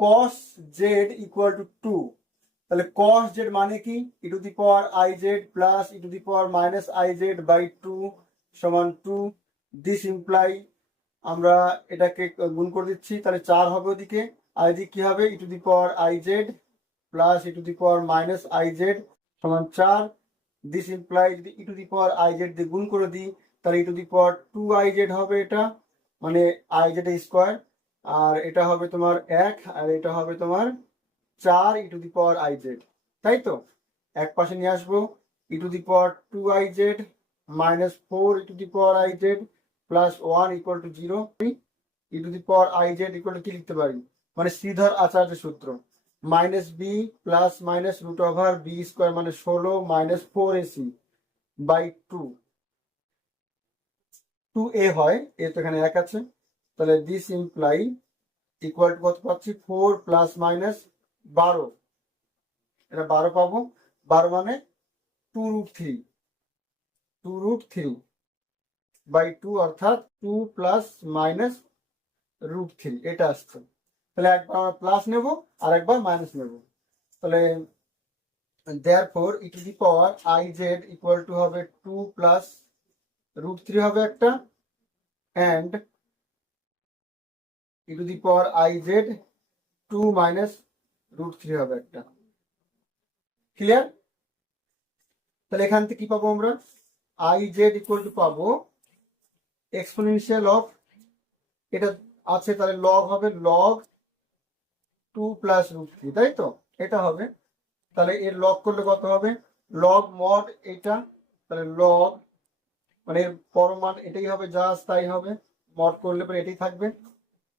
cos z equal to 2। তাহলে cos z মানে কি, e to the power iz plus e to the power minus iz by 2 সমান 2। This imply আমরা এটাকে গুণ করে দিচ্ছি, তাহলে 4 হবে ওদিকে, আর এদিকে কি হবে, e to the power iz plus e to the power minus iz সমান 4। দিস ইমপ্লাই যদি e to the power iz দিয়ে গুণ করে দিই তাহলে e to the power 2iz হবে, এটা মানে iz স্কোয়ার, আর এটা হবে তোমার 1, আর এটা হবে তোমার 4 e to the power iz, তাই তো। এক পাশে নিয়ে আসবো, e to the power 2iz minus 4 e to the power iz plus 1 equal to 0। e to the power iz equal to কি লিখতে পারি, মানে শ্রীধর আচার্য সূত্র, minus B plus minus root over B square মানে 16 মাইনাস 4ac বাই 2a হয়, এ তো এখানে 1 আছে, তাহলে দিস ইমপ্লাই ইকুয়াল টু কত পাচ্ছি, 4 প্লাস মাইনাস 12, এটা 12 পাবো, 12 মানে 2√3 বাই 2 অর্থাৎ 2 প্লাস মাইনাস √3 এটা আসছে। তাহলে একবার আমরা প্লাস নেব আর একবার মাইনাস নেব, তাহলে therefore e to the power iz equal two হবে 2 প্লাস √3 হবে একটা, and e to the power iz 2 minus √3 হবে একটা। ক্লিয়ার? তাহলে এখান থেকে কি পাবো আমরা, iz ইকুয়াল টু পাবো এক্সপোনেনশিয়াল অফ, এটা আছে তাহলে লগ হবে, লগ 2 প্লাস √3, তাই তো, এটা হবে। তাহলে এর লগ করলে কত হবে, লগ মড এটা, তাহলে লগ মানে এর পরমান এটাই হবে, যা তাই হবে, মড করলে পরে এটাই থাকবে।